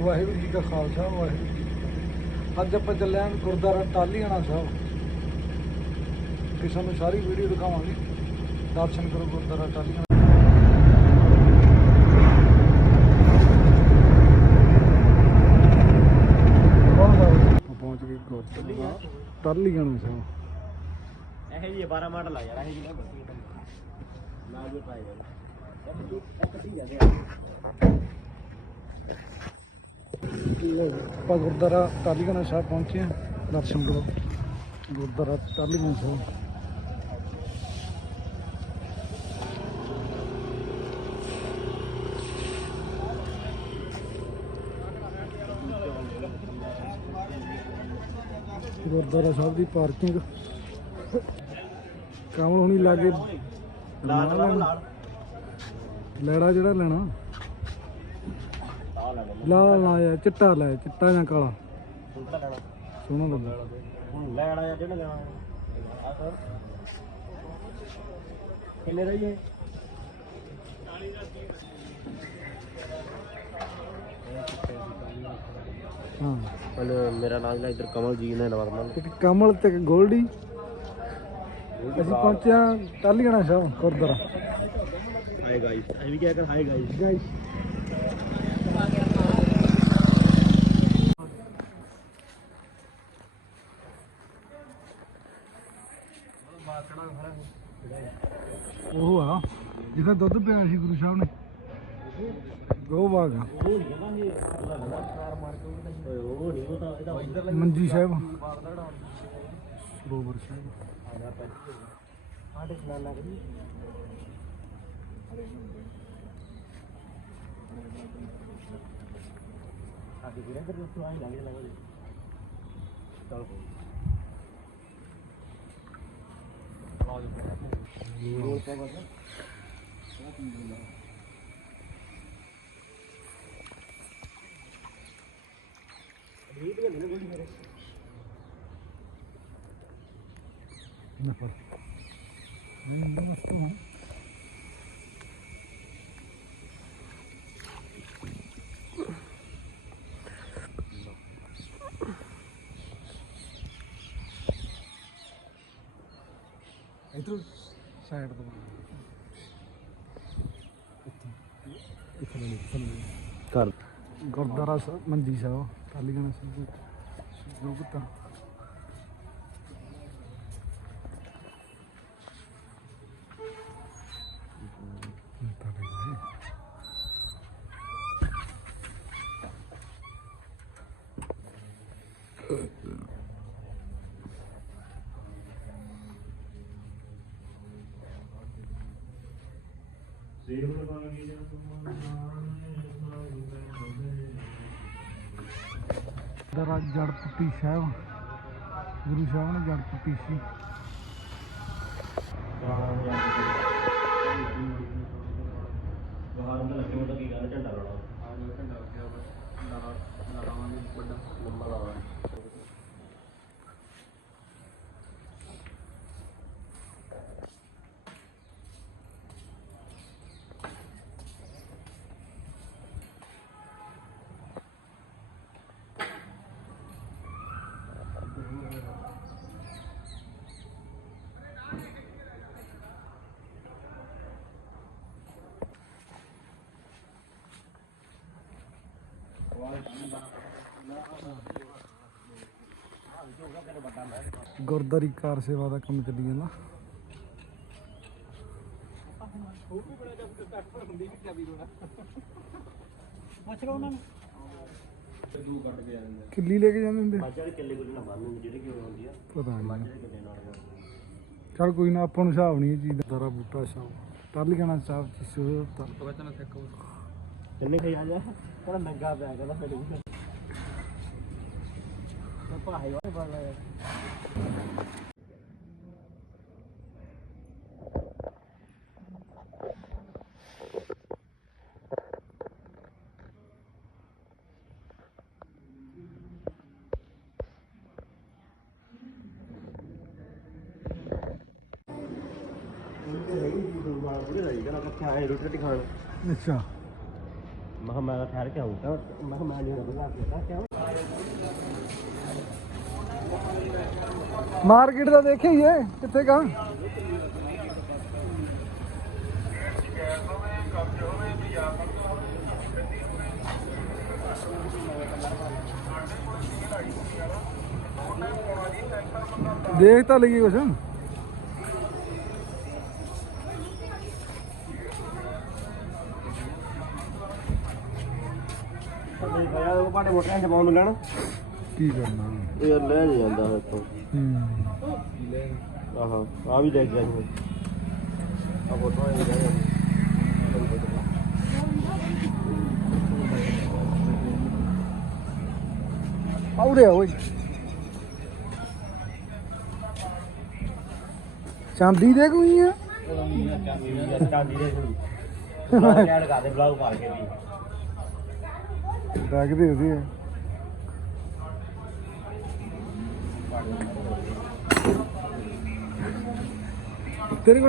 ਵਾਹਿਗੁਰੂ ਜੀ ਦਾ ਖਾਲਸਾ, ਵਾਹਿਗੁਰੂ ਜੀ ਕੀ ਫਤਿਹ। ਅੱਜ ਆਪਾਂ ਚੱਲੇ ਆਂ ਗੁਰਦੁਆਰਾ ਟਾਲੀਆਣਾ ਸਾਹਿਬ। ਕਿ ਸਾਨੂੰ ਸਾਰੀ ਵੀਡੀਓ ਦਿਖਾਵਾਂਗੇ। ਦਰਸ਼ਨ ਕਰੋ ਗੁਰਦੁਆਰਾ ਟਾਲੀਆਣਾ ਆਪਾਂ ਪਹੁੰਚ ਗਏ ਗੁਰਦੁਆਰਾ ਟਾਲੀਆਣਾ ਸਾਹਿਬ। ਇਹ ਜੀ 12 ਮਾਡਲ ਆ ਯਾਰ, ਇਹ ਜੀ ਨਾ ਬੱਸੀ। ਨਾਲ ਜੋ ਇੱਕ ਟੀ ਜਾਂਦੇ ਆਪਾਂ ਗੁਰਦੁਆਰਾ ਟਾਲੀਆਣਾ ਸਾਹਿਬ ਪਹੁੰਚੇ ਹਾਂ ਦਰਸ਼ਨ ਕਰੋ। ਗੁਰਦੁਆਰਾ ਟਾਲੀਆਣਾ ਸਾਹਿਬ। ਗੁਰਦੁਆਰਾ ਸਾਹਿਬ ਦੀ ਪਾਰਕਿੰਗ। ਕਮਲ ਹੁਣੀ ਲਾਗੇ। ਲੈੜਾ ਜਿਹੜਾ ਲੈਣਾ। ਆ ਲੈ ਲਾਲ ਨਾ ਆ ਚਿੱਟਾ ਲੈ ਚਿੱਟਾ ਜਾਂ ਕਾਲਾ? ਹੁਣ ਤਾਂ ਲੈਣਾ ਸੋਹਣਾ ਲੱਗਾ ਹੁਣ ਲੈਣਾ ਜਾਂ ਜਿਹੜਾ ਲੈਣਾ? ਆ ਸਰ ਕਿੰਨੇ ਦਾ ਜੀ ਇਹ? ਹਾਂ। ਹੁਣ ਮੇਰਾ ਨਾਮ ਹੈ ਇੱਧਰ ਕਮਲ ਜੀ ਨੇ ਨਵਰਮਨ ਇੱਕ ਕਮਲ ਤੇ ਇੱਕ ਗੋਲਡੀ। ਅਸੀਂ ਪਹੁੰਚੇ ਹਾਂ ਟਾਲੀਆਣਾ ਸਾਹਿਬ ਗੁਰਦੁਆਰਾ। ਹਾਈ ਗਾਇਸ ਅਸੀਂ ਵੀ ਕਿਹਾ ਕਰ ਹਾਈ ਗਾਇਸ ਗਾਇਸ ਉਹ ਆ। ਜਿਹਦਾ ਦੁੱਧ ਪਿਆ ਸੀ ਗੁਰੂ ਸਾਹਿਬ ਨੇ। ਉਹ ਬਾਗ ਆ। ਮੰਜੀ ਸਾਹਿਬ। ਸਰੋਵਰ ਸਾਹਿਬ। ਆਡੇ ਖਲਾ ਵੀਰੇ ਕਰ ਤੂੰ ਆਈ ਲੱਗੇ ਲੱਗੇ ਚਲ ਰੋਲ ਪਾ ਬਸ ਰੀਤ ਗੱਲ ਨਹੀਂ ਗੋਲੀ ਮੇਰੇ ਨਾ ਪਰ ਨਹੀਂ ਨਹੀਂ ਮਸਤ ਹੈ ਇਧਰ ਸਾਈਡ ਤੋਂ। ਇੱਥੇ। ਨਹੀਂ ਕਰ ਗੁਰਦੁਆਰਾ ਸਾਹਿਬ ਮੰਜੀ ਸਾਹਿਬ ਟਾਲੀਗਣਾ ਸਾਹਿਬ ਦਰਾ ਜੜ ਸਾਹਿਬ। ਗੁਰੂ ਸਾਹਿਬ ਨੇ ਜੜ ਪੱਟੀ ਸੀ। ਬਾਹਰ ਅੰਦਰ ਲੱਗਿਆ ਉਹਦਾ ਕੀ ਗੱਲ ਝੰਡਾ ਲਾਉਣਾ। ਹਾਂ ਝੰਡਾ ਲੱਗਿਆ ਵਾ ਲਾਵਾਂਗੇ ਵੱਡਾ ਲੰਮਾ ਲਾਵਾਂਗੇ ਗੁਰਦਾਰੀ ਕਾਰ ਸੇਵਾ ਦਾ ਕੰਮ ਚੱਲੀ ਜਾਂਦਾ। ਕਿੱਲੀ ਲੈ ਕੇ ਜਾਂਦੇ ਹੁੰਦੇ? ਪਤਾ ਨਹੀਂ। ਚਲ ਕੋਈ ਨਾ ਆਪਾਂ ਨੂੰ ਹਿਸਾਬ ਨਹੀਂ ਇਹ ਚੀਜ਼ ਦਾ। ਦਰਾ ਬੂਟਾ ਸਾਹਿਬ ਟਾਲੀਗਣਾ ਸਾਹਿਬ ਦੀ ਸਹੂਲਤ ਵਚਨ ਸਿੱਖੋ ਕਿੰਨੇ ਖਈ ਆ? ਜਾ ਕਹਿੰਦਾ ਨੰਗਾ ਪਿਆ ਕਹਿੰਦਾ ਮੈਨੂੰ अच्छा महामारा ठहर के होगा महामारी होगा ਦੋ ਮਾਰਕੀਟ ਦਾ ਦੇਖਿਆ ਹੀ ਹੈ ਕਿੱਥੇ ਗਾ? ਦੇਖ ਤਾਂ ਲਈਏ ਕੁਛ। ਦੇਖਿਆ ਉਹ ਪਾਟੇ ਮੋਟਰਾਂ ਜਮਾਉਣ ਨੂੰ। ਲੈਣਾ ਕੀ ਕਰਨਾ? ਇਹ ਲੈ ਜਾਂਦਾ ਹੈ ਤੋਂ। ਹੂੰ। ਆਹਾ ਆ ਵੀ ਲੈ ਗਿਆ ਜੀ ਆ ਫੋਟੋ ਇਹ ਲੈ ਆਉਰੇ ਓਏ। ਚਾਂਦੀ ਦੇ ਕੋਈ ਆ? ਚਾਂਦੀ ਦੇ ਬਲੌਗ ਐਡ ਕਰ ਦੇ। ਬਲੌਗ ਪਾ ਕੇ ਵੀ। ਲੱਗਦੇ ਉਹਦੇ ਆ। ਤੇਰੇ ਕੋਲ